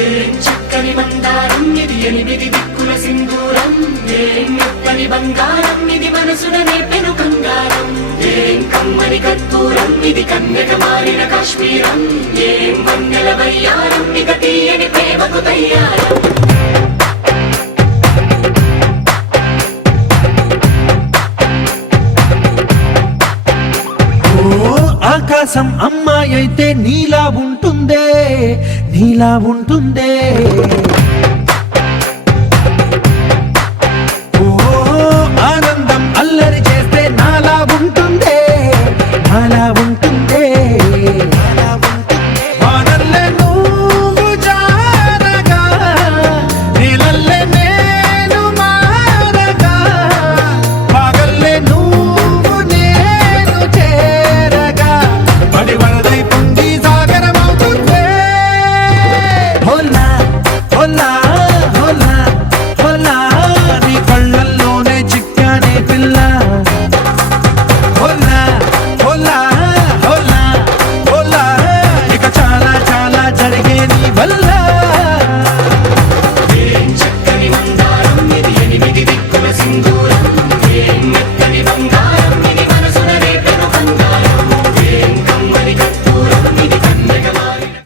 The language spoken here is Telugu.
ఏం చక్కని మందారం ఇది, 8 దిక్కుల సింధూరం. ఏం మెత్తని బంగారం ఇది, మనసున నేపెను బంగారం. ఏం కమ్మని కర్పూరం ఇది, కన్యక మారిన కాశ్మీరం. ఏం వన్నెల వయ్యారం ఇక తీయని ప్రేమకు తయ్యారం. ఆకాశం అమ్మాయి అయితే నీలా ఉంటుందే, నీలా ఉంటుందే.